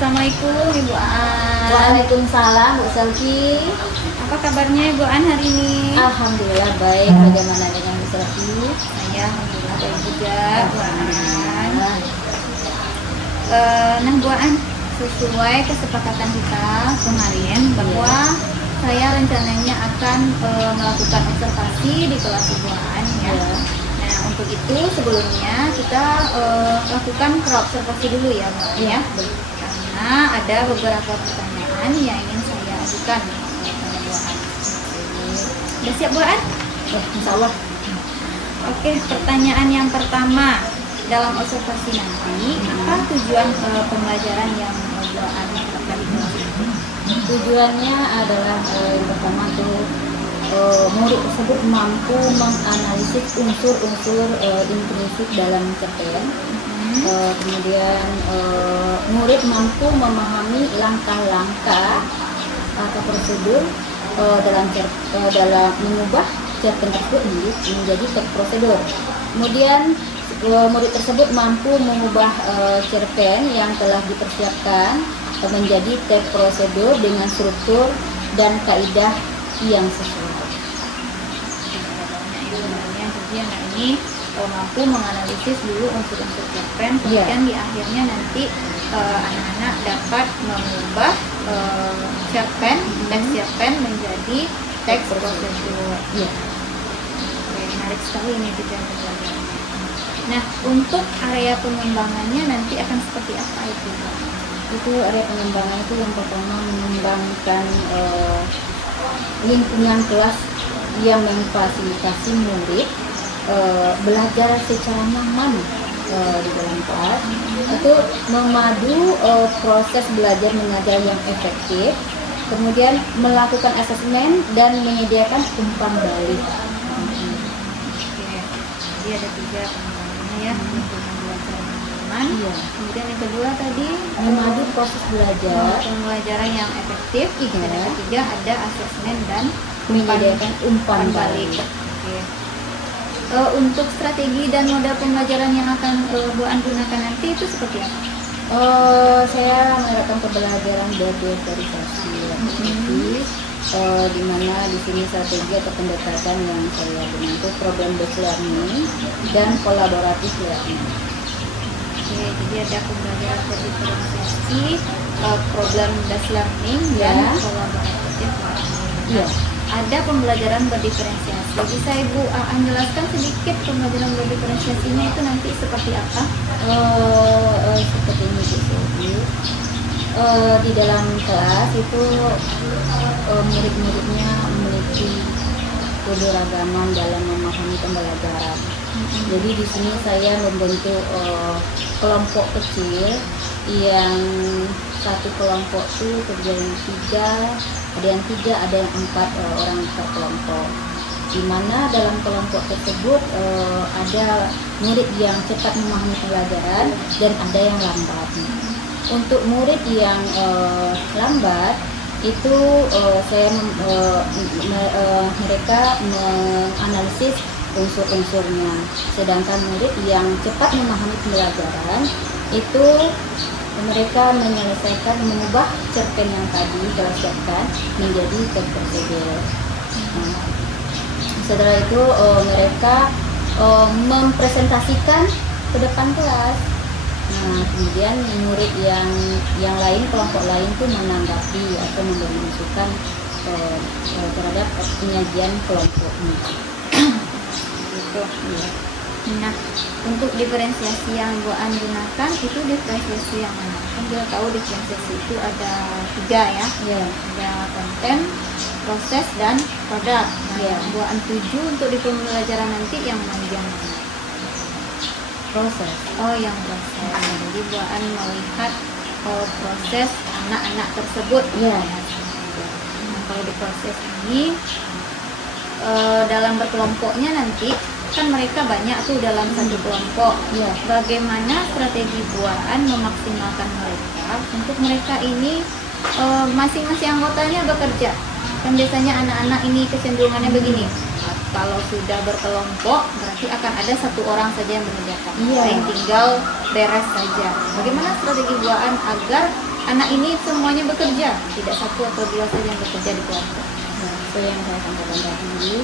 Assalamualaikum Ibu Aan. Waalaikumsalam Bu Selvi. Apa kabarnya Ibu Aan hari ini? Alhamdulillah baik. Bagaimana dengan Bu Selvi? Saya alhamdulillah baik juga Bu Aan. Nah Bu Aan, sesuai kesepakatan kita kemarin bahwa saya rencananya akan melakukan observasi di kelas Ibu Aan ya. Nah untuk itu sebelumnya kita lakukan pra-observasi dulu ya Bu Aan ya. Karena ada beberapa pertanyaan yang ingin saya ajukan kepada Bu Aan. Udah siap Bu Aan? Ya, insya Allah. Oke, pertanyaan yang pertama, dalam observasi nanti apa tujuan pembelajaran yang Bu Aan lakukan di kelas itu? Tujuannya adalah yang pertama tuh murid tersebut mampu menganalisis unsur-unsur intrinsik dalam cerpen. Kemudian murid mampu memahami langkah-langkah atau prosedur dalam mengubah cerpen tersebut menjadi teks prosedur. Kemudian murid tersebut mampu mengubah cerpen yang telah dipersiapkan menjadi teks prosedur dengan struktur dan kaidah yang sesuai. Jadi anak ini mampu menganalisis dulu unsur-unsur cerpen, kemudian di akhirnya nanti anak-anak dapat mengubah cerpen, teks cerpen menjadi teks prosedur. Oke, menarik sekali ini tujuan pembelajarannya. Nah, untuk area pengembangannya nanti akan seperti apa itu? Itu area pengembangan itu yang pertama mengembangkan lingkungan kelas yang memfasilitasi murid belajar secara nyaman di dalam kelas. Itu memadu proses belajar mengajar yang efektif, kemudian melakukan asesmen dan menyediakan umpan balik. Oke, jadi ada 3 pengembangannya ya, lingkungan belajar nyaman. Kemudian yang kedua tadi Memadu proses belajar, pembelajaran yang efektif. Dan yang ketiga ada asesmen dan menyediakan umpan balik. balik. Oke. Untuk strategi dan modal pembelajaran yang akan Bu Aan gunakan nanti itu seperti apa? Saya menerapkan pembelajaran berdifferensiasi, di mana di sini strategi atau pendekatan yang saya gunakan itu problem based learning dan kolaboratif learning. Oke, jadi ada pembelajaran berdifferensiasi, problem based learning dan kolaboratif learning. Ada pembelajaran berdifferensiasi. Bisa Ibu Aan jelaskan sedikit pembelajaran berdifferensiasinya itu nanti seperti apa? Seperti ini di dalam kelas itu murid-muridnya memiliki keberagaman dalam memahami pembelajaran. Jadi di sini saya membentuk kelompok kecil yang satu kelompok itu terdiri 3, ada yang 3, ada yang 4 orang per kelompok. Di mana dalam kelompok tersebut ada murid yang cepat memahami pelajaran dan ada yang lambat. Untuk murid yang lambat itu mereka menganalisis unsur-unsurnya. Sedangkan murid yang cepat memahami pelajaran itu mereka menyelesaikan mengubah cerpen yang tadi dipersiapkan menjadi teks prosedur. Setelah itu mereka mempresentasikan ke depan kelas. Nah, kemudian murid yang lain, kelompok lain itu menanggapi atau memberi masukan terhadap penyajian kelompoknya. Gitu. Nah, untuk diferensiasi yang Bu Aan gunakan itu diferensiasi yang mana? Kan kita tahu diferensiasi itu ada 3 ya. Ada konten, proses, dan produk. Nah, Bu Aan tuju untuk di pembelajaran nanti yang mana? Proses. Oh, yang proses. Jadi Bu Aan melihat proses anak-anak tersebut. Nah, kalau di proses ini dalam berkelompoknya nanti kan mereka banyak tuh dalam satu kelompok. Bagaimana strategi Bu Aan memaksimalkan mereka untuk mereka ini masing-masing anggotanya bekerja? Kan biasanya anak-anak ini kecenderungannya begini. Kalau sudah berkelompok berarti akan ada 1 orang saja yang mengerjakan. Yang tinggal beres saja. Bagaimana strategi Bu Aan agar anak ini semuanya bekerja, tidak satu atau dua saja yang bekerja di kelompok. Nah, itu yang saya sampaikan tadi.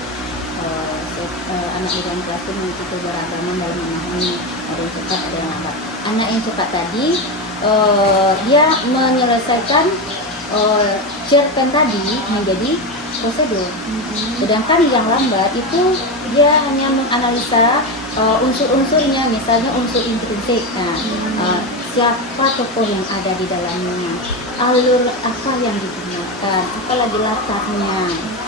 Anak di dalam kelas itu memiliki keberagaman dalam memahami, ada yang cepat, ada yang lambat. Anak yang cepat tadi dia menyelesaikan cerpen tadi menjadi prosedur. Sedangkan yang lambat itu dia hanya menganalisa unsur-unsurnya, misalnya unsur intrinsik. Nah, siapa tokoh yang ada di dalamnya, alur apa yang digunakan, apalagi latarnya.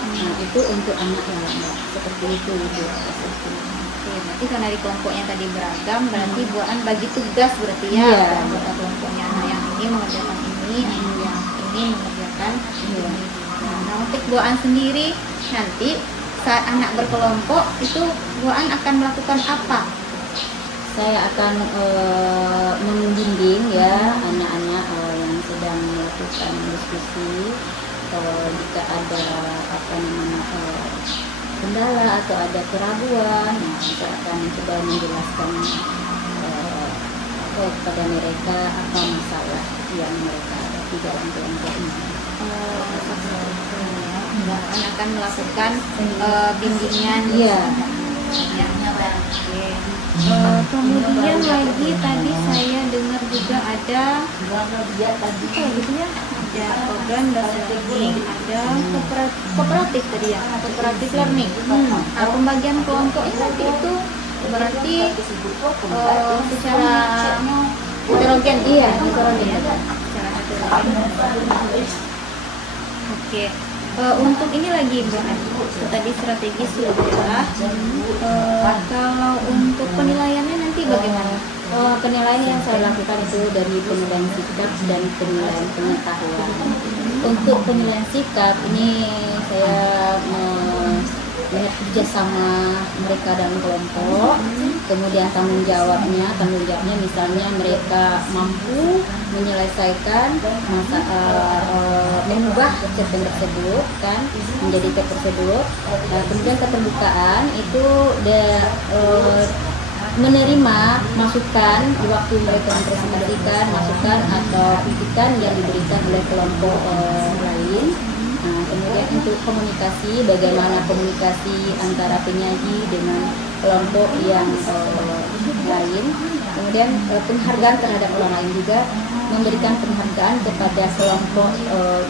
Nah, itu untuk anak yang lambat. Seperti itu Ibu. Oke, berarti karena di kelompoknya tadi beragam, berarti Bu An bagi tugas berarti ya. Iya. Anggota kelompoknya anak yang ini mengerjakan ini, anak yang ini mengerjakan ini. Nah, untuk Bu An sendiri nanti saat anak berkelompok itu Bu An akan melakukan apa? Saya akan membimbing ya anak-anak yang sedang melakukan diskusi. Jika ada kendala atau ada keraguan, saya akan mencoba menjelaskan kepada mereka apa masalah yang mereka hadapi dalam kelompok ini. Bu An akan melakukan bimbingan. Iya. Oke. Kemudian lagi tadi saya dengar juga ada gitu ya, ada program dasar learning, ada kooperatif tadi ya, kooperatif learning. Nah, pembagian kelompoknya nanti itu berarti secara heterogen, Iya, heterogen. ya, secara heterogen. Oke. Untuk ini lagi Bu An, tadi strategi sudah. Kalau untuk penilaiannya nanti bagaimana? Penilaian yang saya lakukan itu dari penilaian sikap dan penilaian pengetahuan. Untuk penilaian sikap ini saya melihat kerjasama mereka dalam kelompok, kemudian tanggung jawabnya misalnya mereka mampu menyelesaikan mengubah cerpen tersebut kan menjadi teks tersebut. Kemudian keterbukaan itu menerima masukan di waktu mereka mempresentasikan masukan atau kritikan yang diberikan oleh kelompok lain. Kemudian untuk komunikasi, bagaimana komunikasi antara penyaji dengan kelompok yang lain. Kemudian penghargaan terhadap orang lain juga, memberikan penghargaan kepada kelompok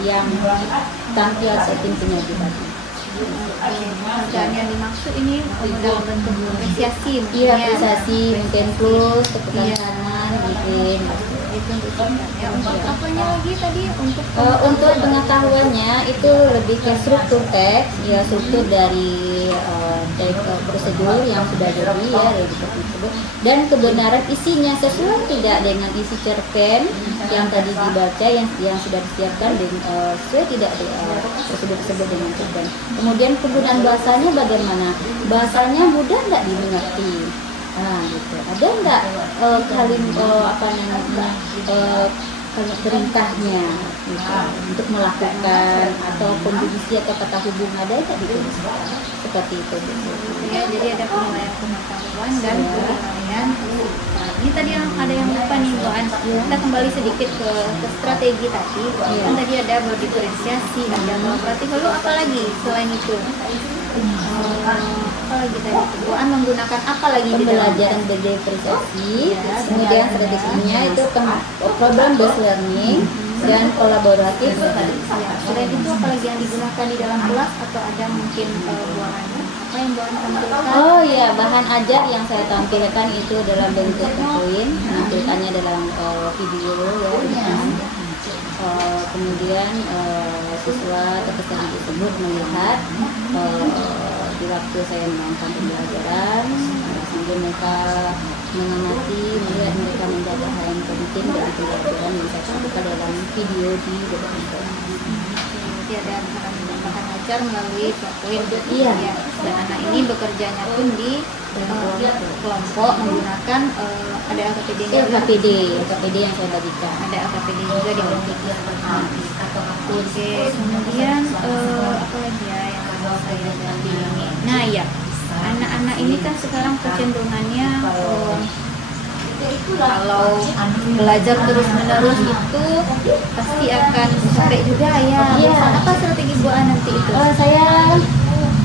yang tampil tim penyaji tadi. Penghargaan yang dimaksud ini dalam bentuk apresiasi mungkin Iya, ya. apresiasi mungkin plus tepukan Iya. tangan mungkin. Itu untuk sikap ya. Untuk apanya lagi tadi? Untuk Untuk pengetahuannya itu lebih ke struktur teks, ya struktur dari teks prosedur yang sudah jadi ya dari teks tersebut, dan kebenaran isinya sesuai tidak dengan isi cerpen yang tadi dibaca yang sudah disiapkan dan sesuai tidak prosedur tersebut dengan cerpen. Kemudian penggunaan bahasanya bagaimana? Bahasanya mudah tidak dimengerti? Nah, gitu. Ada enggak perintahnya gitu, untuk melakukan atau kondisi atau kata hubung ada enggak gitu? Seperti itu. ya, jadi ada penilaian pengetahuan dan penilaian. Nah, ini tadi ada yang lupa nih Bu An. Kita kembali sedikit ke strategi tadi. Kan tadi ada berdiferensiasi, ada kooperatif. Lalu apa lagi selain itu? Apa lagi tadi? Bu An menggunakan apa lagi di dalam? Pembelajaran berdiferensiasi, kemudian strateginya itu problem based learning dan kolaboratif. Ya, selain itu apa lagi yang digunakan di dalam kelas atau ada mungkin Bu An? Apa yang Bu An tampilkan? Oh ya, bahan ajar yang saya tampilkan itu dalam bentuk poin, menampilkannya dalam video ya. Kemudian siswa atau peserta tersebut melihat di waktu saya melakukan pembelajaran sambil mereka mengamati, melihat mereka menjaga hal yang penting dari pembelajaran yang saya sampaikan dalam video di depan kelas. Jadi ada bahan ajar melalui poin. Iya. Ya. Dan anak ini bekerjanya pun di kelompok menggunakan ada LKPD-nya. LKPD yang saya bagikan. Ada LKPD juga di bentuk seperti ini. Oke, kemudian apa lagi ya yang saya dampingi? Nah ya, anak-anak ini kan sekarang kecenderungannya Kalau belajar terus-menerus itu pasti akan capek juga ya. Iya. Apa strategi Bu An nanti itu? Saya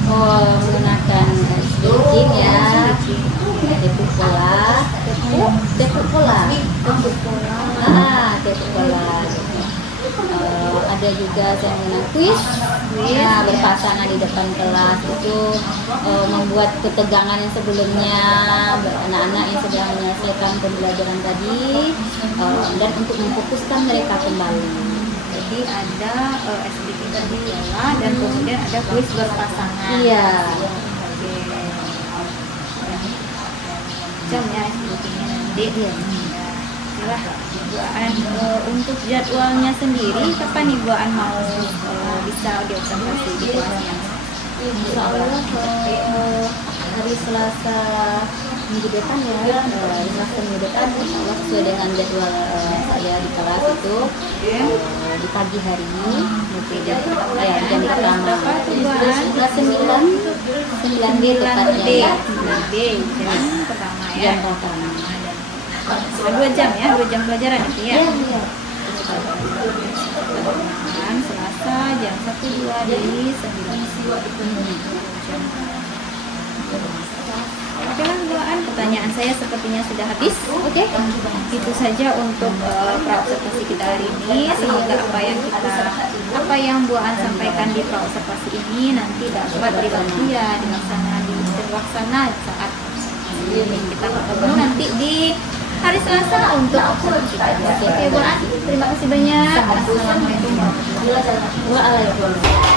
menggunakan sedikit ya, tepuk pola, tepuk pola, tepuk pola. Ada juga saya menggunakan kuis, ya, berpasangan di depan kelas itu membuat ketegangan yang sebelumnya anak-anak yang sedang menyelesaikan pembelajaran tadi, dan untuk memfokuskan mereka kembali. Jadi ada SDK tadi ya, dan kemudian ada kuis berpasangan. Iya. Oke. Jam ya SDK-nya nanti. Iya. Itulah Bu An, untuk jadwalnya sendiri kapan nih Bu An mau bisa diobservasi di kelasnya? Insya Allah hari Selasa minggu depan ya, hari Selasa minggu depan Insya Allah sesuai dengan jadwal saya di kelas itu di pagi hari ini. Oke, jam pertama Ya, jam pertama. berapa tuh Bu An? Kelas 9 D tepatnya ya. 9D jam pertama ya. Jam pertama. 2 jam ya, 2 jam pelajaran itu ya. Iya. Pertemuan Selasa jam 1-2 dari 9 jam. Oke lah Bu An, pertanyaan saya sepertinya sudah habis. Oke. Itu saja untuk praobservasi kita hari ini. Semoga apa yang Bu An sampaikan di praobservasi ini nanti dapat dibantu ya dilaksana saat kita ketemu nanti di hari Selasa untuk observasi kita. Oke Bu An, terima kasih banyak. Assalamualaikum warahmatullahi Waalaikumsalam.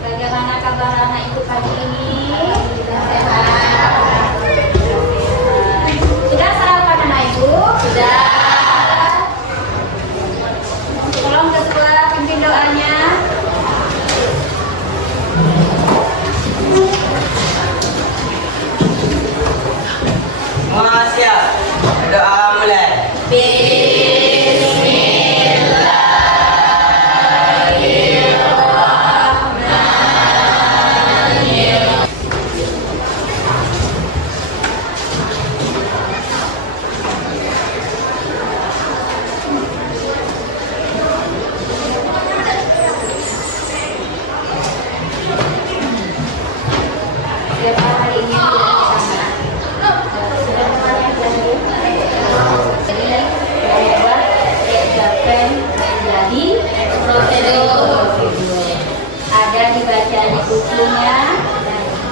Bagaimana kabar anak ibu pagi ini? Sudah sarapan anak ibu? Sudah. Tolong ketua pimpin doanya. Semua siap. Doa mulai. Hari ini sudah menjadi prosedur. Ada dibaca di bukunya,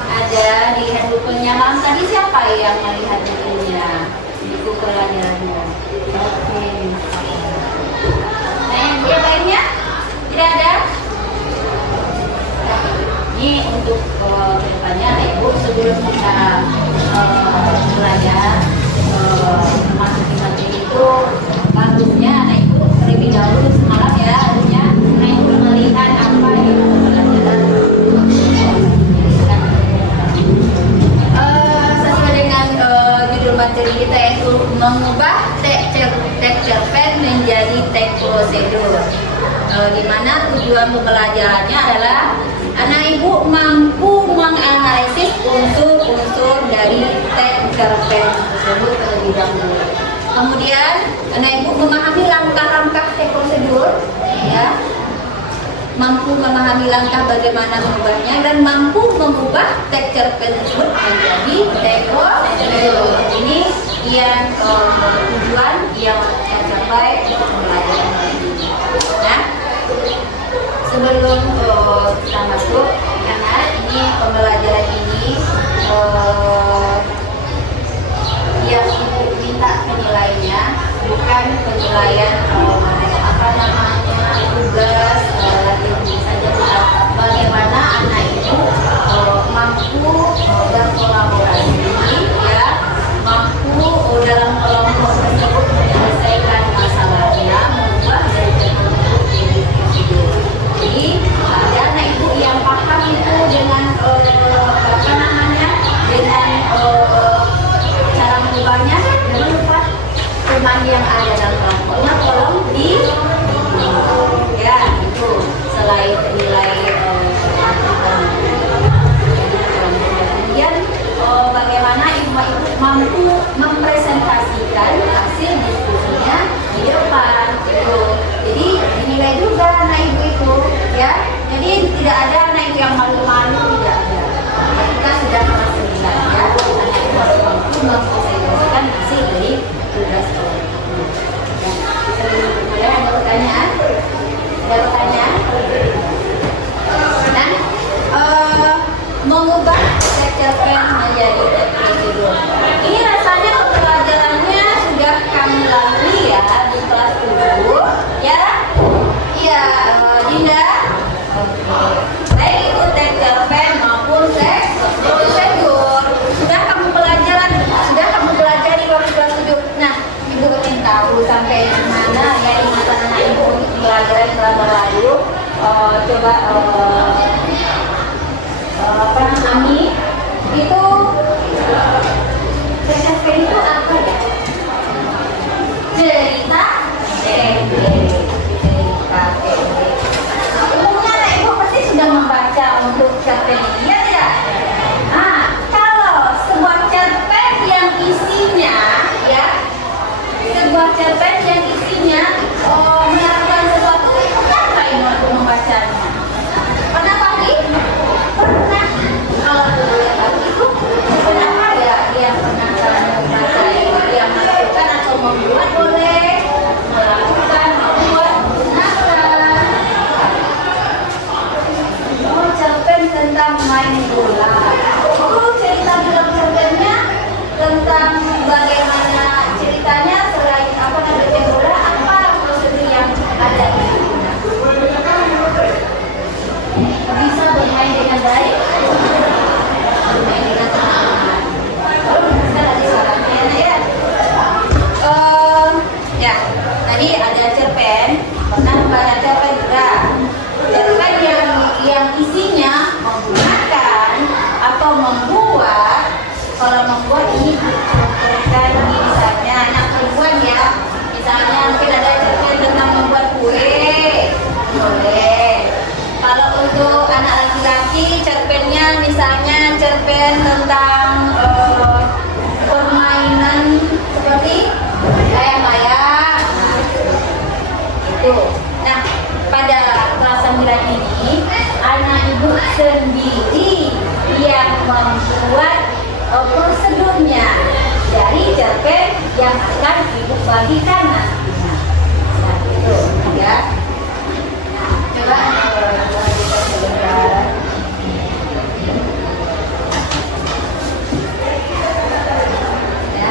ada dilihat bukunya. Malam tadi siapa yang melihat bukunya? Buku pelajarannya. Oke. Nah, yang lainnya tidak ada. Ini untuk kedepannya Ibu sebelum kita belajar memasuki materi itu harusnya anak Ibu terlebih dahulu semalam ya harusnya anak Ibu melihat apa yang pelajaran sesuai dengan judul materi kita yaitu mengubah teks cerpen menjadi teks prosedur, di mana tujuan pembelajarannya adalah anak ibu mampu menganalisis unsur-unsur dari teks cerpen tersebut terlebih dahulu. Kemudian anak ibu memahami langkah-langkah teks prosedur, ya, mampu memahami langkah bagaimana mengubahnya dan mampu mengubah teks cerpen tersebut menjadi teks prosedur. Ini yang tujuan yang tercapai pembelajaran ini. Nah, sebelum kita masuk, karena ini pembelajaran ini yang ibu minta penilaiannya bukan penilaian apa namanya tugas ini saja, bagaimana anak itu mampu berkolaborasi, ya, mampu dalam kelompok tersebut menyelesaikan masalahnya, mengubah dari teknologi jadi prosedur. Jadi ada anak ibu yang paham itu dengan apa namanya, dengan cara mengubahnya, jangan lupa teman yang ada dalam kelompoknya. Kalau anak ibu itu, ya. Jadi tidak ada anak ibu yang malu-malu, tidak ada. Kita sudah kelas 9 ya. Anak ibu harus mampu memposisikan hasil dari tugas sekolah. Ya, ada pertanyaan? Ada pertanyaan? Nah, mengubah cerpen menjadi prosedur. Ini rasanya pembelajarannya sudah kami lalui ya di kelas 10 ya. Iya, Dinda. Baik itu teks cerpen maupun teks prosedur. Sudah kamu pelajari waktu kelas 7. Nah, ibu ingin tahu sampai mana ya ingatan anak ibu untuk pelajaran selama lalu. Coba kami itu cerpen itu apa ya? Cerita pendek. Umumnya anak ibu pasti sudah membaca untuk cerpen ini, ya tidak? Nah, kalau sebuah cerpen yang isinya ya, sebuah cerpen yang isinya melakukan sesuatu, apa ini waktu membacanya? Pernah pagi? Pernah. Kalau itu kenapa ya dia pernah membaca dia melakukan atau membuat boleh melakukan membuat gunakan. Oh, cerpen tentang main bola. Oh, cerita dalam cerpennya tentang bagaimana ceritanya selain apa namanya bola, apa prosedur yang ada di sana. Bisa bermain dengan baik. Bermain dengan teman-teman. Bisa ada suaranya ya. Ya, tadi ada cerpen. Pernah membaca cerpen gerak. Cerpen yang isinya menggunakan atau membuat. Kalau membuat ini contohkan ini misalnya anak perempuan ya. Misalnya mungkin ada cerpen tentang membuat kue. Boleh. Kalau untuk anak laki-laki cerpennya misalnya cerpen tentang permainan seperti layang-layang. Nah, itu. Nah, pada kelas 9 ini anak ibu sendiri yang membuat prosedurnya dari cerpen yang akan ibu bagikan nantinya. Nah, itu ya. Coba sebentar. Ya.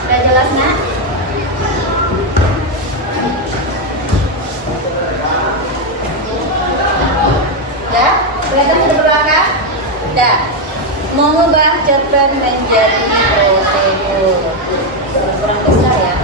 Sudah jelas nak? Ya, kelihatan sudah belakang? Dah. Mengubah cerpen menjadi prosedur. Kurang besar ya.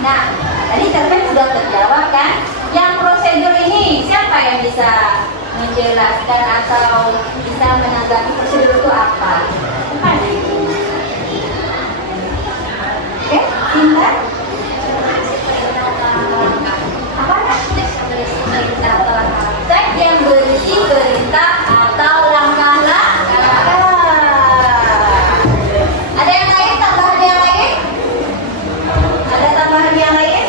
Nah, tadi cerpen sudah terjawab kan? Yang prosedur ini siapa yang bisa menjelaskan atau bisa menanggapi prosedur itu apa? Bukan? Oke, Dinda? Apa? Teks yang berisi perintah atau langkah-langkah. Ada yang lain? Tambahan yang lain? Ada tambahan yang lain?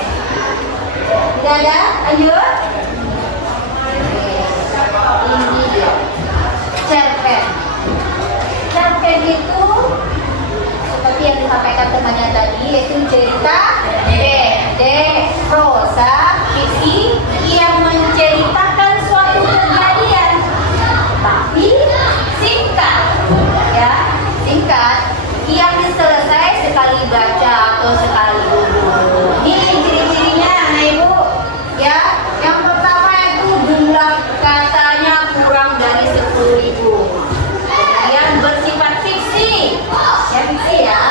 Tidak ada? Lanjut. Ini dia. Cerpen. Cerpen itu seperti yang disampaikan temannya tadi, yaitu cerita pendek, prosa, fiksi yang menceritakan suatu kejadian, tapi singkat, ya, singkat, yang diselesai sekali baca atau sekali duduk. Ini ciri-cirinya, anak ibu, ya. Yang pertama itu jumlah katanya kurang dari 10.000. Kemudian bersifat fiksi, ya fiksi ya.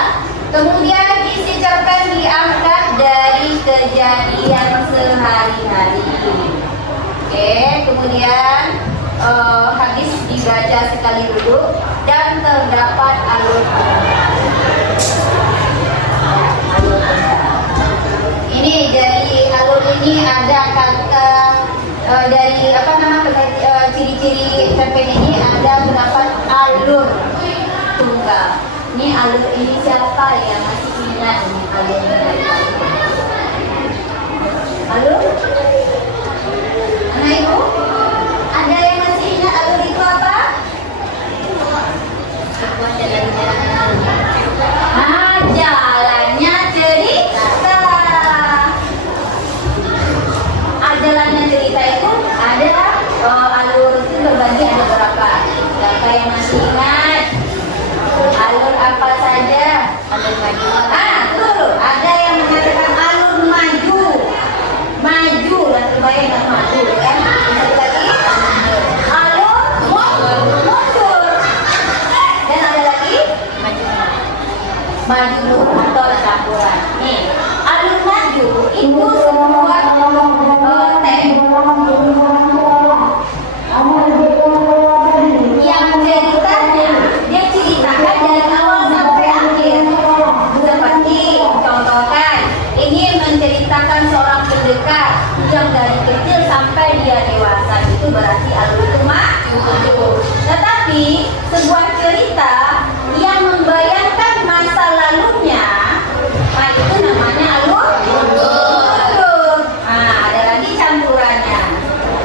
Kemudian isi cerpen diangkat dari kejadian sehari-hari. Oke, kemudian dibaca sekali duduk dan terdapat alur ini. Dari alur ini ada kata dari apa nama ciri-ciri cerpen ini ada terdapat alur tunggal. Ini alur ini siapa yang masih ingat ini alur ini? Alur? Anak ibu? Ada yang masih ingat alur itu apa? Jalannya cerita. Jalannya cerita itu ada alur itu terbagi ada berapa? Siapa yang masih ingat? Alur apa saja? Alur maju. Betul. Ada yang mengatakan alur maju. Maju dan terbayang maju, kan? Satu lagi. Alur mundur. Dan ada lagi maju atau campuran. Nih, alur maju itu sebuah yang ceritanya dia ceritakan dari awal sampai akhir. Seperti contohkan ingin menceritakan seorang pendekar yang dari kecil sampai dia dewasa, itu berarti alur itu maju. Tetapi sebuah cerita yang membayangkan masa lalunya, itu namanya alur mundur. Ada lagi campurannya.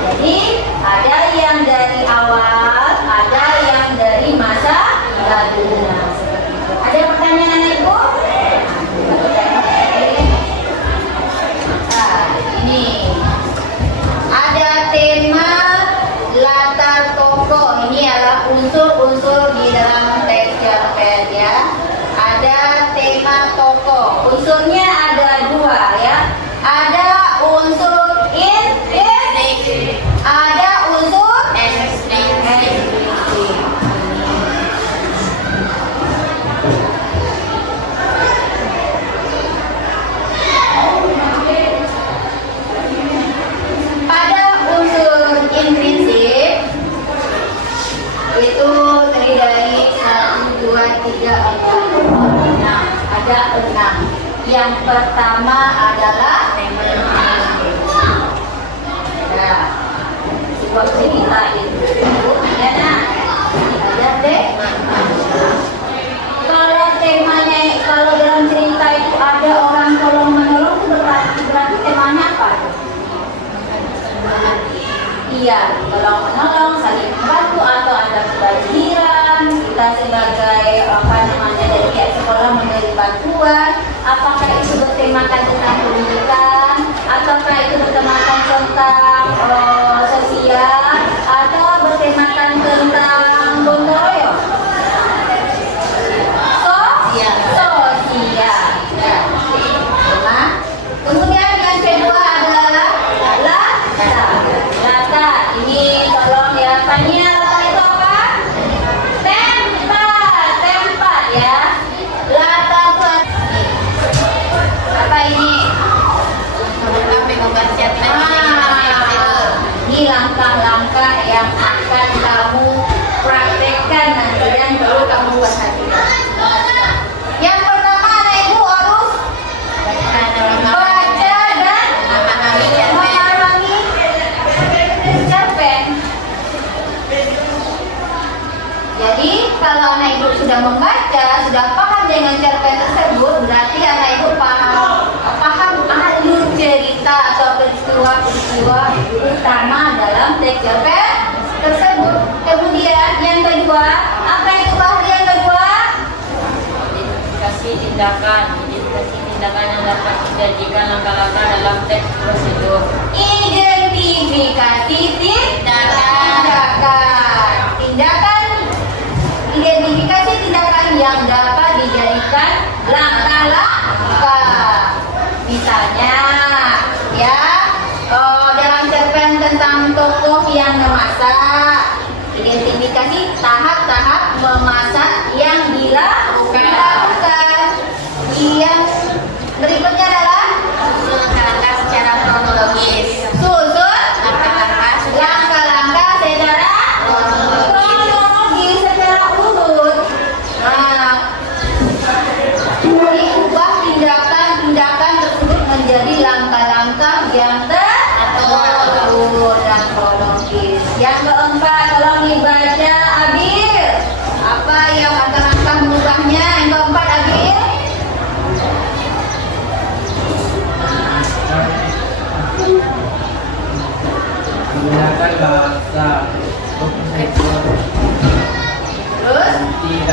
Jadi ada yang dari awal, ada yang dari masa lalu. Ada pertanyaan anak ibu? Ini ada tema latar tokoh. Ini adalah unsur-unsur di dalam teks cerpen ya. Ada tema tokoh. Unsurnya ada dua ya. Ada unsur insting, ada unsur ekspresi. Pada unsur intrinsik itu terdiri dari 1, 2, 3, 4, 5, 6. Ada 6. Yang pertama adalah sebuah cerita itu ya nak. Ada tema. Kalau temanya, kalau dalam cerita itu ada orang tolong menolong, itu berarti temanya apa? Iya, tolong menolong, saling membantu, atau ada kebanjiran, kita sebagai apa namanya dari pihak sekolah memberi bantuan. Apakah itu bertemakan tentang pendidikan, ataukah itu bertemakan tentang sosial, atau bertemakan tentang gotong royong? Sosial. Ya. Kemudian yang kedua adalah latar. Ini tolong ya, tanya latar itu apa? Tempat ya. Latar apa ini? Ini langkah-langkah yang akan kamu praktekkan nanti dan perlu kamu perhatikan. Yang pertama anak ibu harus baca dan memahami cerpen. Jadi kalau anak ibu sudah membaca, sudah paham dengan cerpen tersebut, berarti anak ibu paham alur cerita atau peristiwa utama dalam teks cerpen tersebut. Kemudian yang kedua, apa itu bahasa yang kedua? Identifikasi tindakan yang dapat dijanjikan langkah-langkah dalam teks prosedur. Identifikasi identifikasi tindakan yang dapat dijadikan langkah-langkah. Misalnya ya, dalam cerpen tentang tokoh yang memasak, identifikasi tahap-tahap memasak yang dilakukan. Yang berikutnya adalah Langkah-langkah secara kronologis. susun langkah-langkah secara kronologis.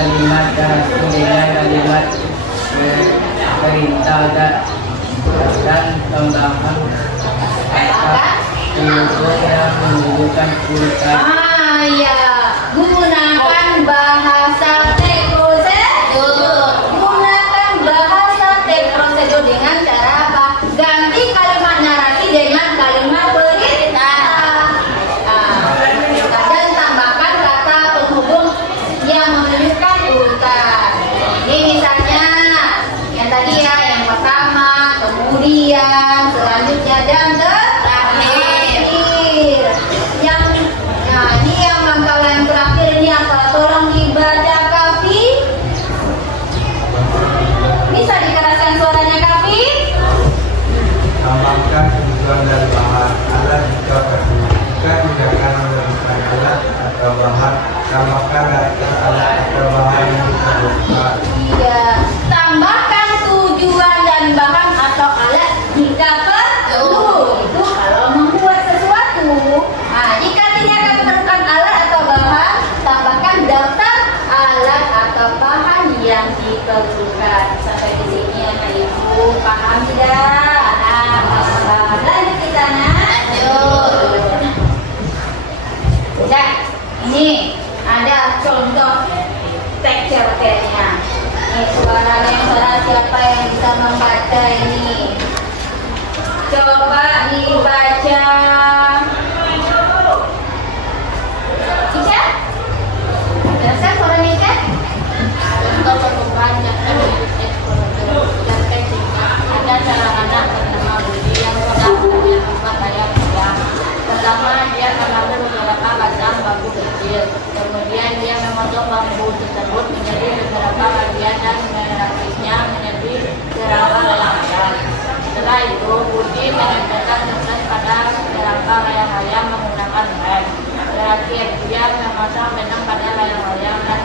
kalimat gantung dengan kalimat perintah dan tambahan kata pendukung yang menunjukkan urutan. Ya, gunakan bahasa take prosedur. Gunakan bahasa take prosedur dengan cara apa? Ganti kalimat narasi dengan kalimat perintah. Dan tambahkan kata penghubung yang menunjukkan urutan. Ini misalnya yang tadi ya, yang pertama, kemudian, selanjutnya dan terakhir. Ini yang langkah yang terakhir ini apa? Tolong dibaca Kafi. Bisa dikeraskan suaranya Kafi? Tambahkan tujuan dan bahan alat jika perlu. Jika tidak akan menemukan alat atau bahan, tambahkan data alat atau bahan yang diperlukan. Iya. Tambahkan tujuan dan bahan atau alat jika perlu. Itu kalau membuat sesuatu. Nah, jika tidak akan menemukan alat atau bahan, tambahkan daftar alat atau bahan yang diperlukan. Sampai di sini anak ibu paham tidak? Lanjut kita lanjut. Udah, ini ada contoh teks cerpennya. Ini suara siapa yang bisa membaca ini? Coba dibaca. Bisa? Jelaskan suaranya Ica? Untuk perkembangan dan tekniknya ada cara anak bernama Budi yang sedang punya tempat ayam ayam. Pertama dia mengambil beberapa batang bambu kecil, kemudian dia memotong bambu tersebut menjadi beberapa bagian dan merapisnya menjadi beberapa layang-layang. Setelah itu Budi menempelkan kertas pada beberapa layang-layang menggunakan lem. Terakhir dia memasang benang pada layang-layang dan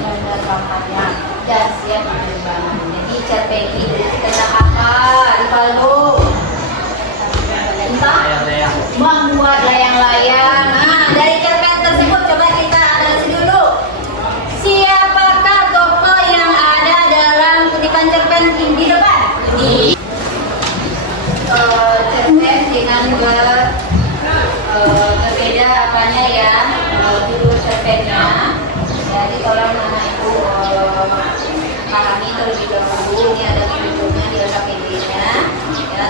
menerbangkannya dan siap diterbang. Jadi cerpen ini tentang apa? Dipalu tentang membuat layang-layang. Nah, dari cerpen tersebut coba kita analisis dulu. Siapakah tokoh yang ada dalam kutipan cerpen di depan? Ini cerpen dengan berbeda apanya ya, judul cerpennya. Jadi tolong anak ibu pahami terlebih dahulu. Ini ada judulnya di otak Inggrisnya. Ya,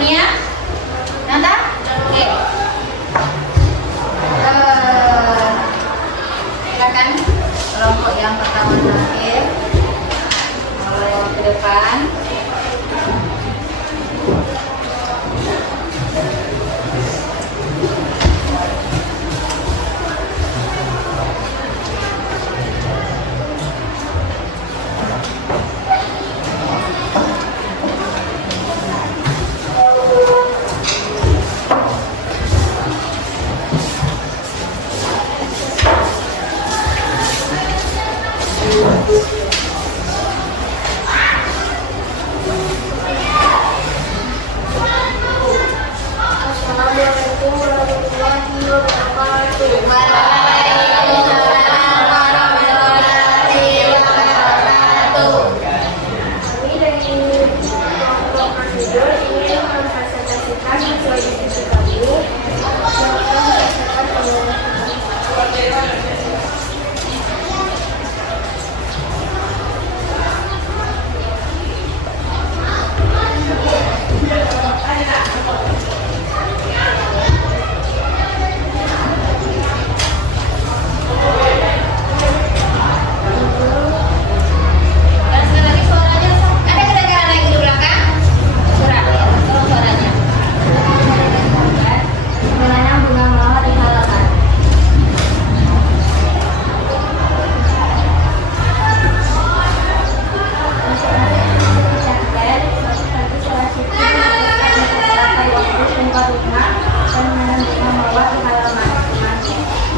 Tania? Nanda? Oke. Silakan kelompok yang pertama terakhir. Ke depan. Assalamualaikum warahmatullahi wabarakatuh. Kami dari kelompok Mahasiswa ingin mempresentasikan hasil diskusi kami yang akan disampaikan oleh Dan sekali lagi suaranya, ada kedengaran lagi di belakang? Suara, tolong suaranya. Menanam bunga mawar di halaman.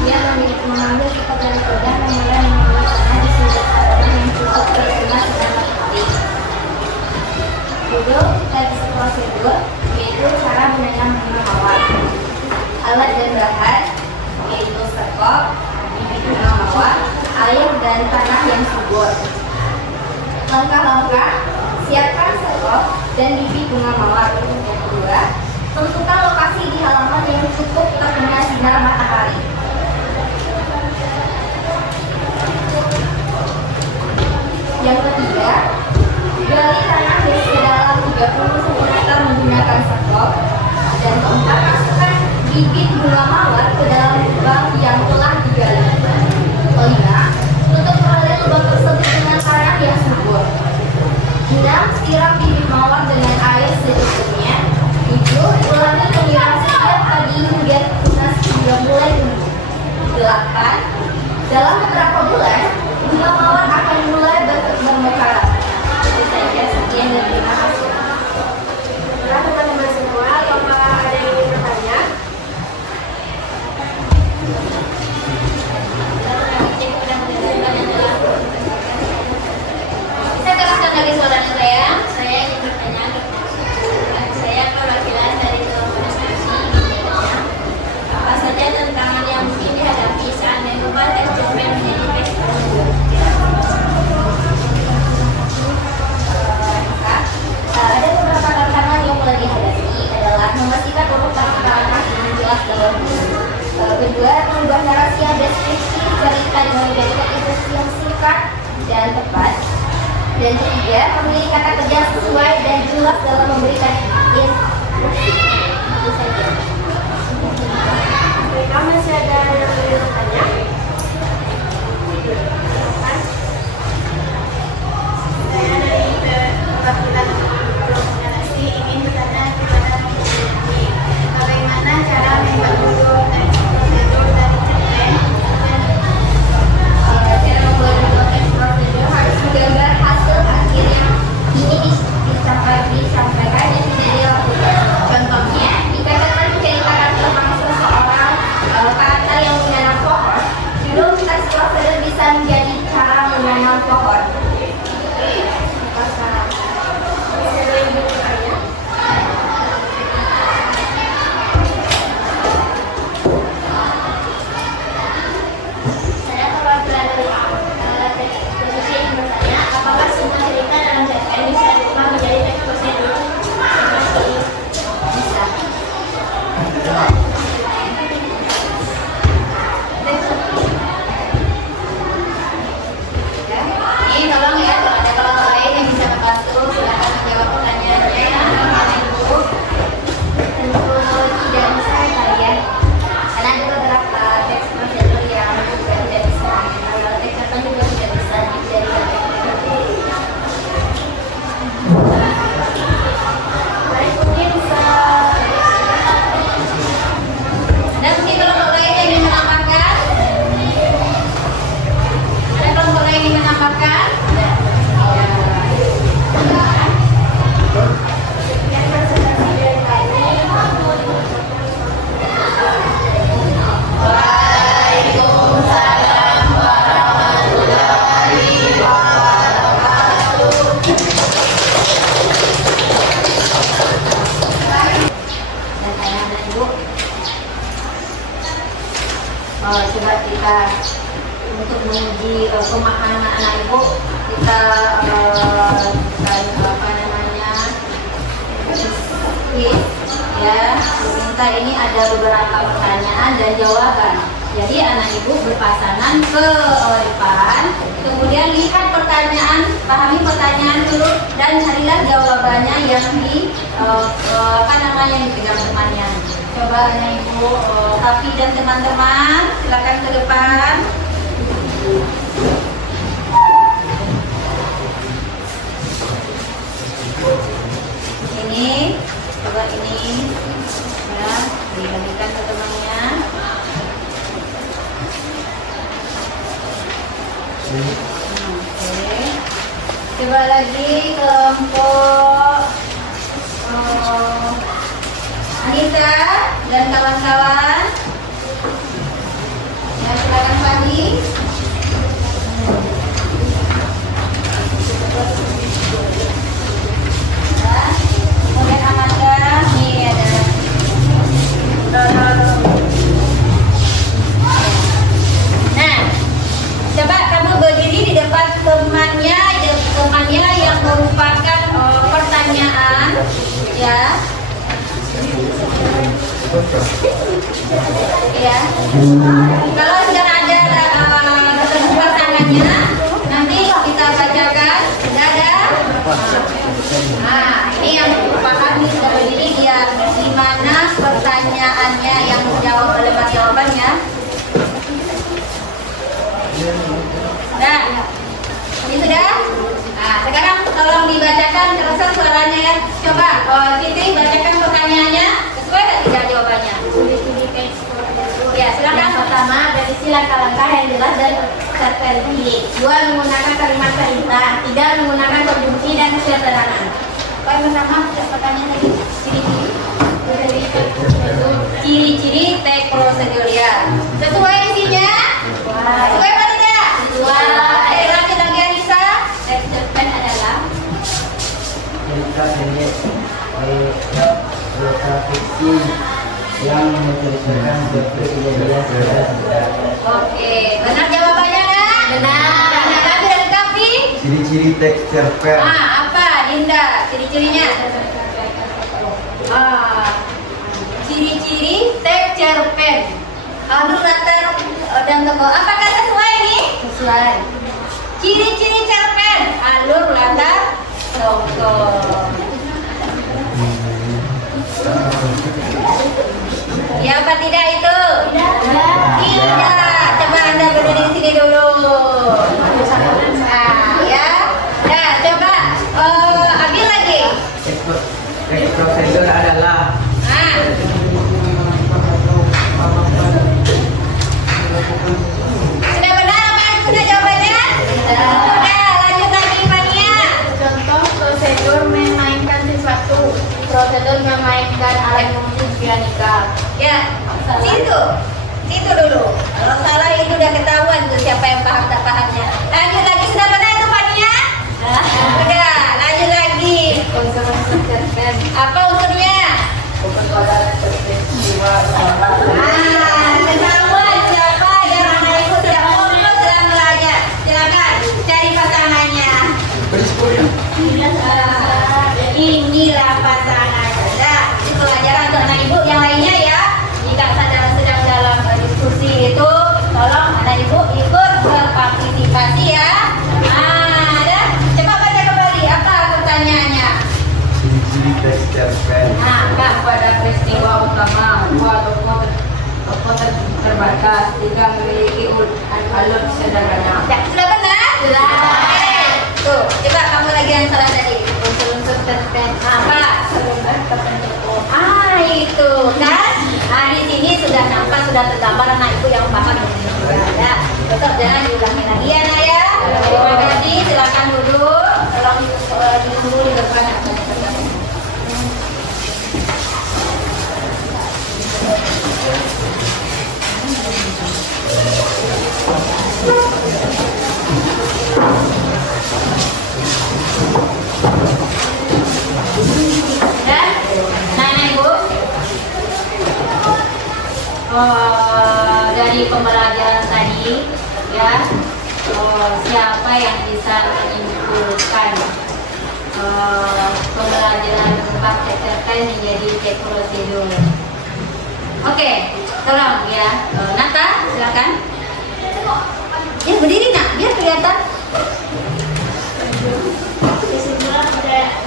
Dia mengambil pekerjaan dan mulai menulisnya di sudut halaman yang cukup terkemas dan matahari. Judul dari prosedur yaitu cara menanam bunga mawar. Alat dan bahan yaitu sekop, bibit bunga mawar, air dan tanah yang subur. Langkah-langkah: siapkan sekop dan bibit bunga mawar. Yang kedua, tentukan lokasi di halaman yang cukup terkena sinar matahari. Yang ketiga, gali tanah yang sedalam 30 cm menggunakan sekop. Dan keempat, masukkan bibit bunga mawar ke dalam lubang yang telah digali. Kelima, tutup kembali lubang tersebut dengan tanah yang subur. 6. Siram bibit mawar dengan air secukupnya. 7. Ulangi penyiram setiap pagi hingga tunas hingga mulai tumbuh. 8. Dalam beberapa bulan, bunga mawar akan mulai berkembang mekarat. Itu saja, sekian dan terima kasih. Nah, teman-teman semua, apakah ada yang ingin bertanya? Saya teruskan lagi suaranya saya. Saya ingin bertanya. Saya perwakilan dari kelompok diskusi. Apa saja tantangan yang mungkin dihadapi saat mengubah SBM menjadi teknologi? Ada beberapa tantangan yang mulai dihadapi adalah memastikan urutan kata yang jelas dalam buku. Kedua, mengubah narasi yang deskripsi cerita dengan menjadikan ilustrasi yang singkat dan tepat. Dan ketiga, memilih kata kerja yang sesuai dan jelas dalam memberikan instruksi. Itu saja. Mereka masih ada yang ingin bertanya? Saya dari perwakilan kelompok narasi ingin bertanya kepada kami, bagaimana cara membuat judul dan prosedur dari cerpen dan Cara membuat judul teks prosedur harus menggambar hasil akhir yang ingin disampaikan dan tidak dilakukan. Contohnya, jika teman menceritakan tentang seseorang karakter yang menanam pohon, judul teks prosedur bisa menjadi pemahaman anak ibu kita dan apa namanya ya minta ini ada beberapa pertanyaan dan jawaban. Jadi anak ibu berpasangan ke depan, kemudian lihat pertanyaan, pahami pertanyaan dulu dan carilah jawabannya yang di apa namanya yang dipegang temannya. Coba anak ibu, Kafi dan teman-teman silakan ke depan. Ini, coba ini, ya, dibagikan ke temannya. Oke. Coba lagi kelompok Anissa dan kawan-kawan. Ya, silakan Fadi. Kemudian Amanda, nih ada. Nah, coba kamu berdiri di depan temannya yang merupakan pertanyaan, ya. Ya. Kalau sudah ada pasangannya, nanti kita bacakan. Sudah ada. Nah, ini yang paham sudah berdiri dia di mana pertanyaannya yang dijawab oleh jawabannya. Nah, ini sudah. Nah, sekarang tolong dibacakan terasa suaranya ya. Coba, Fitri bacakan pertanyaannya. Sesuai tidak jawabannya? Ya, silakan. Pertama, dari sila langkah yang jelas dan terperinci. 2. Menggunakan kalimat perintah. 3. Menggunakan konjungsi dan kesederhanaan. Apa yang pertama? Pertanyaan tadi. Ciri-ciri teks prosedur ya. Sesuai isinya? Sesuai apa tidak? Sesuai. Lanjut lagi Anissa. Teks cerpen adalah cerita pendek cerita fiksi yang menceritakan suatu kejadian sejarah. oke. Benar jawabannya kan? Benar. Lagi dari Kafi. Ciri-ciri teks cerpen. Apa Dinda? Ciri-cirinya? Ciri-ciri teks cerpen. Alur latar dan tokoh. Apakah sesuai ini? Sesuai. Ciri-ciri cerpen. Alur latar tokoh. Ya apa tidak itu? Tidak. Coba Anda berdiri di sini dulu. Nah, ya. Nah, coba ambil lagi. Teks prosedur adalah Nah. Sudah benar apa sudah jawabannya? Sudah. Lanjut lagi Fania. Contoh prosedur memainkan sesuatu. Prosedur memainkan alat musik pianika. Ya, situ dulu. Kalau salah itu udah ketahuan tuh siapa yang paham tak pahamnya. Lanjut lagi, sudah benar itu Fania? Sudah, lanjut lagi. Unsur-unsur cerpen. Apa unsurnya? Ketahuan siapa yang anak ibu tidak fokus dalam belajar. Silakan cari pasangannya. Inilah pasangannya. Nah, ini pelajaran untuk anak ibu yang lainnya ya. Jika sedang dalam diskusi itu, tolong anak ibu ikut berpartisipasi ya. Ada. Coba baca kembali apa pertanyaannya. Ciri-ciri teks cerpen. Pada peristiwa utama, tokoh terbatas, tidak memiliki alur sederhana. Ya, sudah benar? Sudah. Tuh, coba kamu lagi yang salah tadi. Unsur-unsur cerpen. Apa? Itu kan? Di sini sudah nampak, sudah tergambar anak ibu yang paham di sini sudah ada. Tetap jangan diulangi lagi ya, Nak ya. Terima kasih. Silakan duduk. Tolong ditunggu di depan. Dari pembelajaran tadi ya siapa yang bisa menyimpulkan pembelajaran berbasis cerpen menjadi cek prosedur? Oke, tolong ya. Nata, silakan. Ya berdiri nak, biar kelihatan. Kesimpulan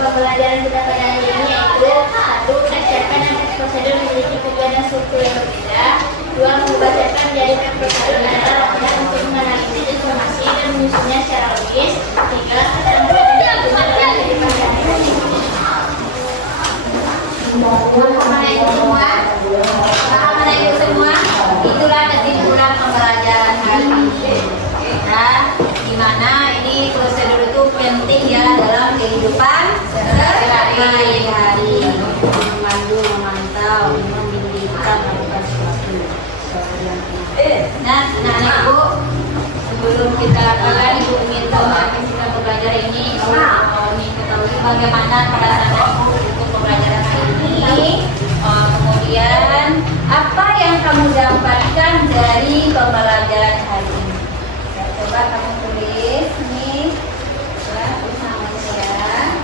pembelajaran kita pada hari ini yaitu 1. Tes cerpen dan tes prosedur memiliki tujuan dan struktur yang berbeda. 2. Mengubah cerpen menjadi tes prosedur adalah latihan untuk menganalisis informasi dan menyusunnya secara logis. 3. Paham itu semua? Itulah kesimpulan pembelajaran hari ini. Ya, dimana ini prosedur itu penting ya dalam kehidupan sehari-hari, memandu, memantau, membimbingkan melakukan sesuatu. Nah, anak-anak Ibu, sebelum kita mulai, Ibu ingin tahu apa kita pembelajaran ini, ingin ketahui bagaimana perasaan Ibu untuk pembelajaran hari ini. Kemudian apa yang kamu dapatkan dari pembelajaran hari ini? Coba kamu tulis nih, coba bersama saya.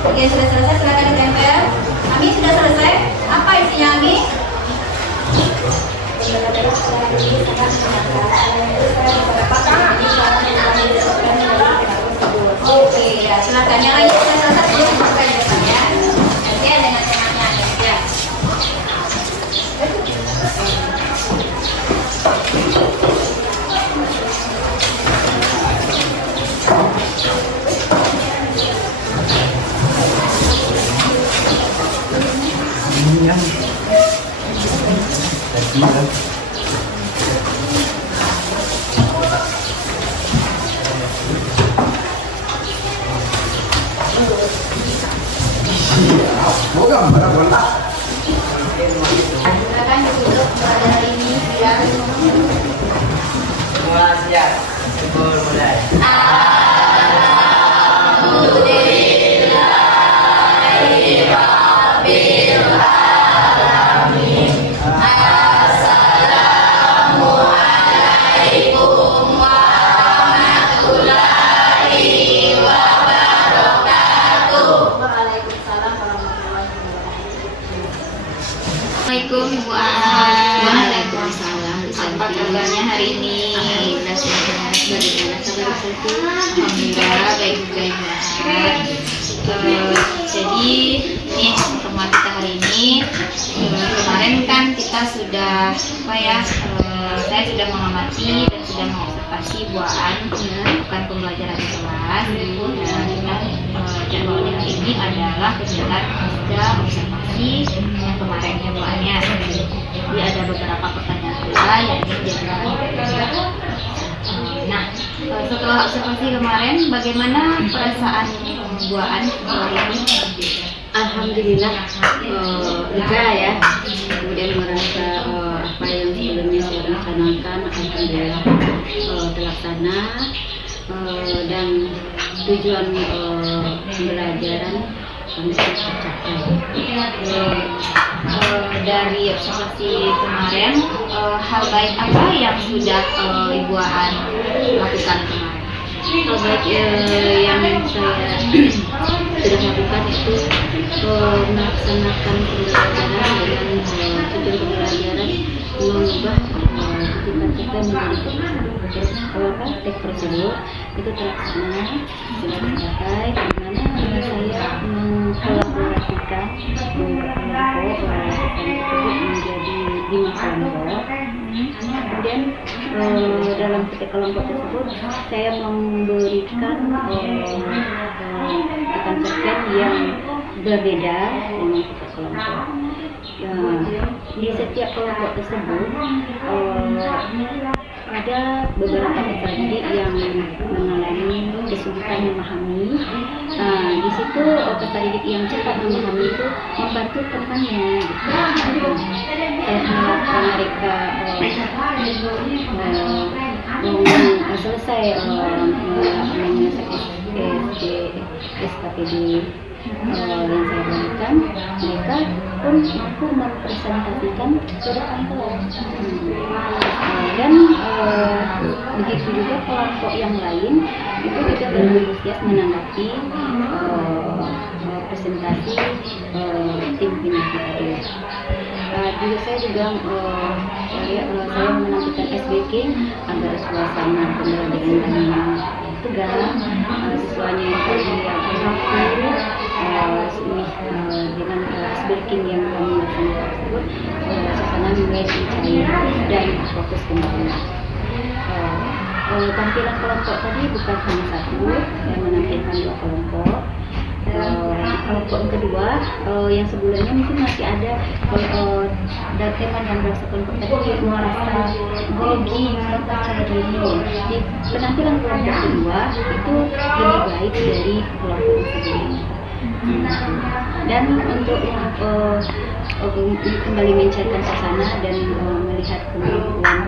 Oke, sudah selesai, silakan ditempel. Ami sudah selesai. Apa isinya Ami? Oke, ya silakan. Yang lain sudah selesai, boleh buka di depan ya. Nanti ada dengan temanya ya. Silakan ditutup pada hari ini ya. Semua siap. Sebelum mulai. Assalamualaikum Ibu An. Waalaikumsalam. Apa kabarnya hari ini? Alhamdulillah sehat. Bagaimana kabar Ibu? Alhamdulillah baik-baik banget. Jadi ini pertemuan kita hari ini. Kemarin kan kita sudah saya sudah mengamati dan sudah mengobservasi Bu An bukan pembelajaran di kelas. Nah, jadwalnya hari ini adalah kegiatan observasi yang kemarinnya Bu An ya. Jadi ada beberapa pertanyaan pula yang ingin dijawab. Nah, setelah observasi kemarin, bagaimana perasaan Bu An hari ini? Alhamdulillah lega ya, kemudian merasa apa yang sebelumnya saya rencanakan alhamdulillah terlaksana dan tujuan pembelajaran bisa tercapai. Dari observasi kemarin, hal baik apa yang sudah Ibu An lakukan kemarin? baik yang saya sudah lakukan itu melaksanakan pembelajaran dengan tujuan pembelajaran mengubah kita menjadi tek prosedur itu terlaksana sudah tercapai, di mana saya mengkolaborasikan kelompok menjadi 5 kelompok. Kemudian dalam setiap kelompok tersebut saya memberikan rekan cerpen yang berbeda dengan setiap kelompok. Di setiap kelompok tersebut ada beberapa peserta didik yang mengalami kesulitan memahami. Di situ peserta didik yang cepat memahami itu membantu temannya. Mereka selesai menyelesaikan SKPD yang saya berikan, mereka pun mampu mempresentasikan ke depan kelas. Dan begitu juga kelompok yang lain itu juga berantusias menanggapi presentasi tim pindah tadi. Juga saya juga saya menantikan SBK agar suasana pembelajaran tegang, siswanya yang teratur dengan speaking yang kami laksanakan tersebut, suasana menjadi cair dan fokus kembali. Tampilan kelompok tadi bukan hanya satu, saya menampilkan 2 kelompok. Kelompok yang kedua yang sebelumnya mungkin masih ada dan teman yang berasa kelompok tadi merasa grogi, kurang percaya diri. Di penampilan kelompok kedua itu lebih baik dari kelompok yang sebelumnya. Dan untuk kembali mencairkan suasana dan melihat kemampuan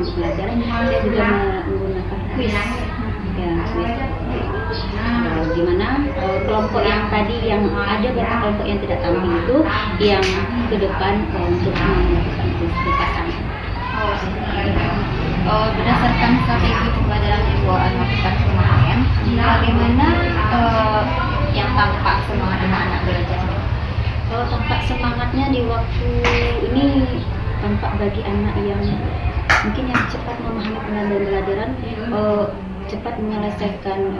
untuk belajar, saya juga menggunakan kuis. Di mana kelompok yang tadi yang ada beberapa kelompok yang tidak tampil itu yang ke depan untuk melakukan kuis berpasangan. Berdasarkan strategi pembelajaran yang Ibu lakukan kemarin, bagaimana yang tampak semangat anak-anak belajar? Tampak semangatnya di waktu ini tampak bagi anak yang mungkin yang cepat memahami pembelajaran, cepat menyelesaikan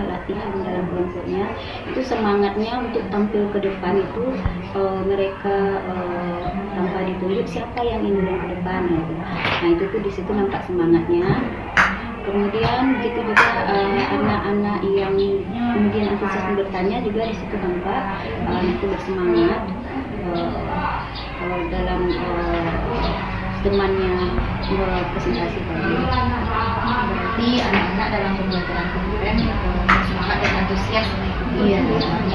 latihan dalam kelompoknya, itu semangatnya untuk tampil ke depan itu mereka tanpa ditunjuk siapa yang ingin ke depan gitu. Nah itu tuh di situ nampak semangatnya. Kemudian begitu juga anak-anak yang kemudian antusias bertanya juga di situ nampak itu bersemangat dalam temannya presentasi tadi. Berarti anak-anak dalam pembelajaran kemarin semangat dan antusias mengikuti. Iya,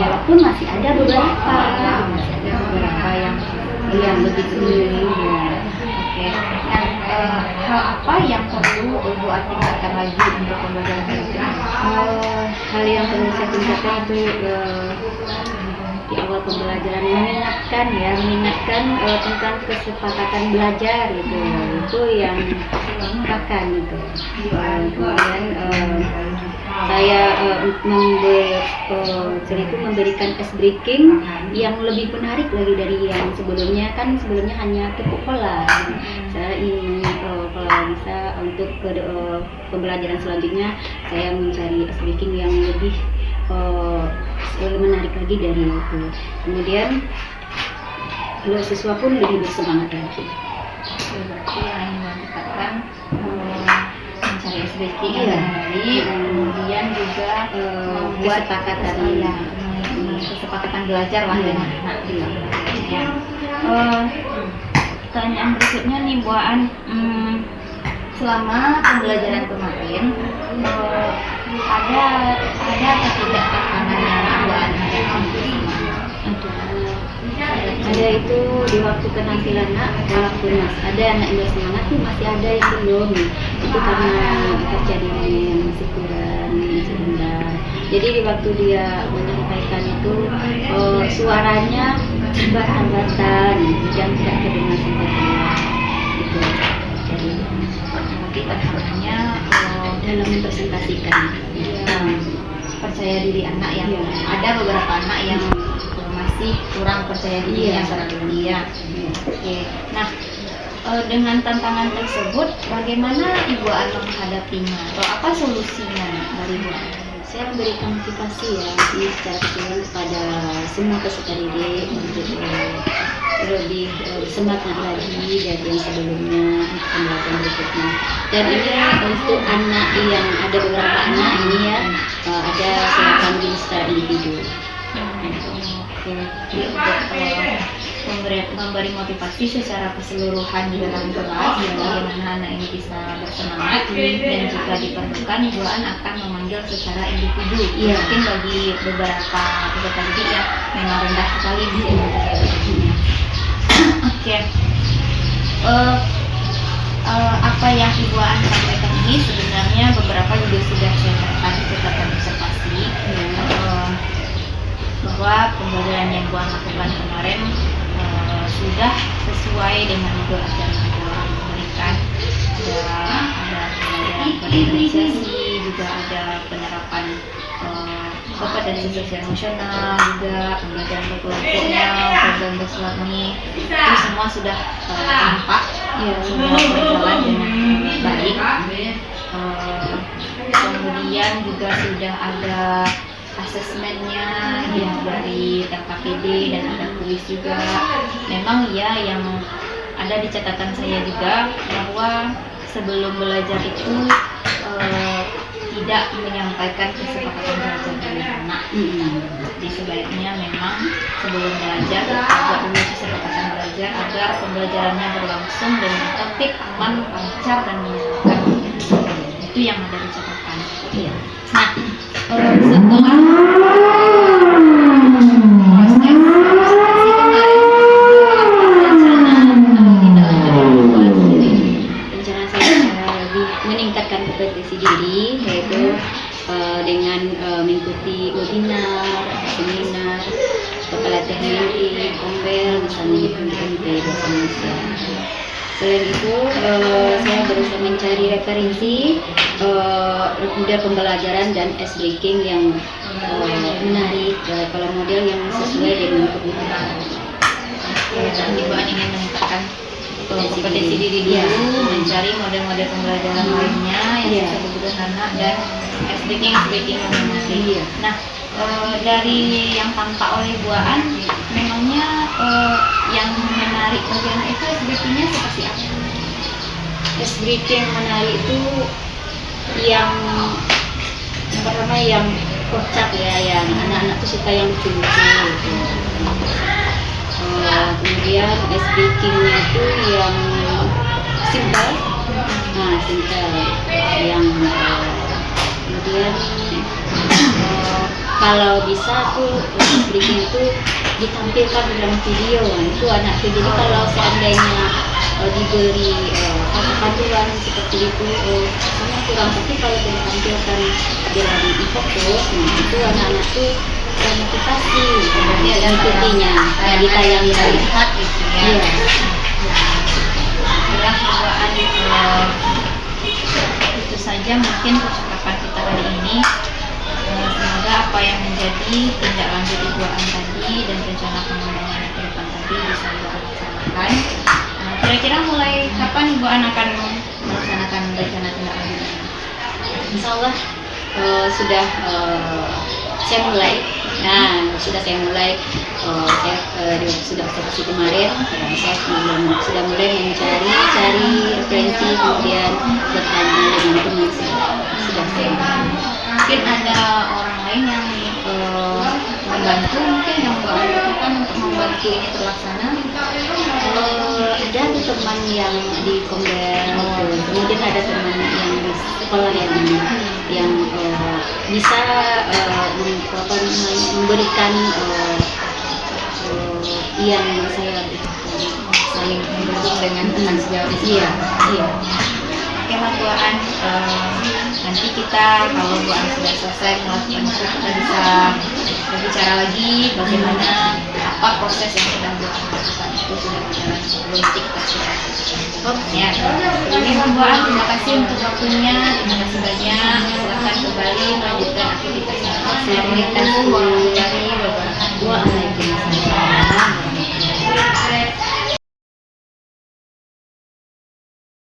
walaupun masih ada beberapa yang begitu. Oke. Hal apa yang perlu Ibu tingkatkan lagi untuk pembelajaran kemarin? Hal yang perlu saya tingkatkan itu di awal pembelajaran mengingatkan tentang kesepakatan belajar itu yang dilakukan itu. Kemudian saya memberikan ice breaking yang lebih menarik lagi dari yang sebelumnya. Kan sebelumnya hanya tepuk pola. Saya ingin kalau bisa untuk pembelajaran selanjutnya saya mencari ice breaking yang lebih menarik lagi dari itu. Kemudian siswa pun lebih bersemangat lagi. Berarti yang mendapatkan mencari SBK yang menarik, kemudian juga membuat kesepakatan belajar lah dengan anak. Pertanyaan berikutnya nih Bu Aan, selama pembelajaran kemarin ada atau tidak tekanan yang Bu Aan ada itu di waktu penampilan walaupun ada anak yang bersemangat tuh masih ada yang belum, itu karena terjadi yang masih kurang, masih rendah. Jadi di waktu dia menyampaikan itu suaranya terbatas-batas dan tidak terdengar sampai keluar gitu. Jadi Berarti tantangannya dalam mempresentasikan. percaya diri anak yang ada beberapa anak yang masih kurang percaya diri antara dia. Oke. Nah, dengan tantangan tersebut, bagaimana Ibu An menghadapinya atau apa solusinya dari Ibu An? Saya memberikan motivasi ya secara keseluruhan kepada semua peserta didik untuk lebih semangat lagi dari yang sebelumnya untuk pembelajaran berikutnya. Dan ini untuk anak yang ada beberapa anak ini ya ada saya panggil secara individu. Jadi untuk memberi motivasi secara keseluruhan di dalam kelas bagaimana anak ini bisa bersemangat, dan jika diperlukan Ibu An akan memanggil secara individu. Mungkin bagi beberapa peserta didik yang memang rendah sekali di sini. Oke. Apa yang Ibu An sampaikan ini sebenarnya beberapa juga sudah saya sampaikan di catatan observasi. Bahwa pembelajaran yang Ibu An lakukan kemarin sudah sesuai dengan modul ajaran yang Ibu An berikan. Ada pembelajaran komunikasi, juga ada penerapan kompetensi sosial emosional, juga pembelajaran berkelompoknya, program bersilaturahmi, itu semua sudah tampak, sudah berjalan dengan baik. Kemudian juga sudah ada asesmennya yang dari LKPD dan ada kuis juga. Memang ya yang ada di catatan saya juga bahwa sebelum belajar itu tidak menyampaikan kesepakatan belajar dari anak. Jadi sebaiknya memang sebelum belajar ada dulu kesepakatan belajar agar pembelajarannya berlangsung dengan tertib, aman, lancar dan menyenangkan. Itu yang ada di catatan. Nah, setelah proses presentasi kemarin, Rencana saya lebih meningkatkan kompetensi diri, yaitu dengan mengikuti webinar, seminar, pelatihan mimpi, kombel, misalnya di MT Bahasa Indonesia. Selain itu, saya berusaha mencari referensi model pembelajaran dan ice breaking yang menarik, kalau model yang sesuai dengan kebutuhan. Ibu An ingin meningkatkan kompetensi diri dulu, mencari model-model pembelajaran lainnya yang sesuai kebutuhan anak, dan ice breaking yang menarik. Nah, dari yang tampak oleh Bu An, memangnya yang menarik bagi anak itu ice breaking-nya seperti apa? Ice breaking yang menarik itu yang pertama yang kocak ya, yang anak-anak tuh suka yang lucu-lucu. Kemudian ice breaking-nya itu yang simple, yang kemudian kalau bisa tuh ice breaking itu ditampilkan dalam video. Itu anak tuh, jadi kalau seandainya diberi panduan seperti itu sangat kurang, tapi kalau ditampilkan dalam e-fokus, itu anak-anak tuh termotivasi mengikutinya, ditayangkan. Lihat gitu ya. Itu saja mungkin percakapan kita hari ini. Semoga apa yang menjadi tindak lanjut Ibu An tadi dan rencana pengembangan ke depan tadi bisa dilaksanakan. Kira-kira mulai kapan Ibu An akan melaksanakan rencana tindak lanjut ini? Insya Allah sudah saya mulai. Saya sudah observasi kemarin. Saya sudah mulai mencari referensi, kemudian bertanya dengan teman sudah saya. Mungkin ada orang lain yang membantu, mungkin yang Bu An lakukan untuk membantu ini terlaksana. Ada teman yang di Kombel, kemudian ada teman yang di sekolah yang bisa memberikan yang saya Saling mendukung dengan teman sejauh ini. Iya. Oke Mas Bu An, nanti kita kalau Bu An sudah selesai melakukan itu, kita bisa berbicara lagi bagaimana apa proses yang sedang Bu An lakukan. itu sudah berjalan sebelum TikTok kita. Ya, ini membuat terima kasih untuk waktunya, terima kasih banyak. Silakan kembali melanjutkan aktivitasnya. Terima kasih.